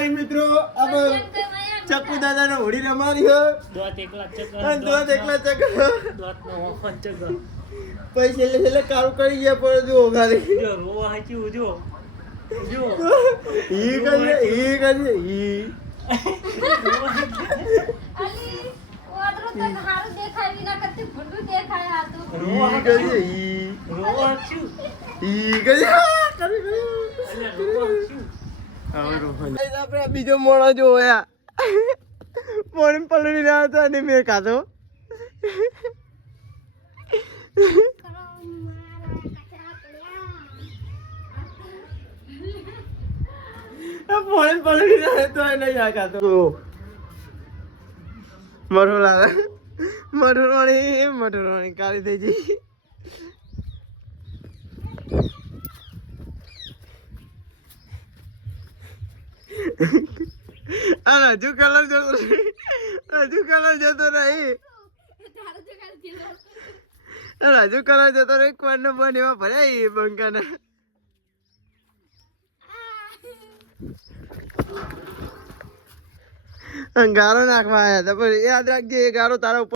મારી મિત્રો अब ચક્કુ દાદાને હોડી રમાડી હો દોત એકલા દોત નો ઓફન ચગ પૈસે એટલે કારું કરી ગયા પર જો ગાલી જો રોવા હાચી જો ઈ કરી ઈ અલી ઓદરો તો હારું દેખાય વિના કરતી ભૂંડું દેખાય આ તો રોવા કરી આપણે બીજો મોણો જોયા મોણ પલળી રહ્યા હતા અને મેં ખાધો મોણ પલળી રહ્યા તો એને યા ખાધો મઠોરાણી કાળી થઈ જઈ હજુ કલર જતો રહી કોણ નો બન એવા ભર્યા બંકાના ગારો નાખવા આવ્યા હતા પણ યાદ રાખજે એ ગારો તારા ઉપર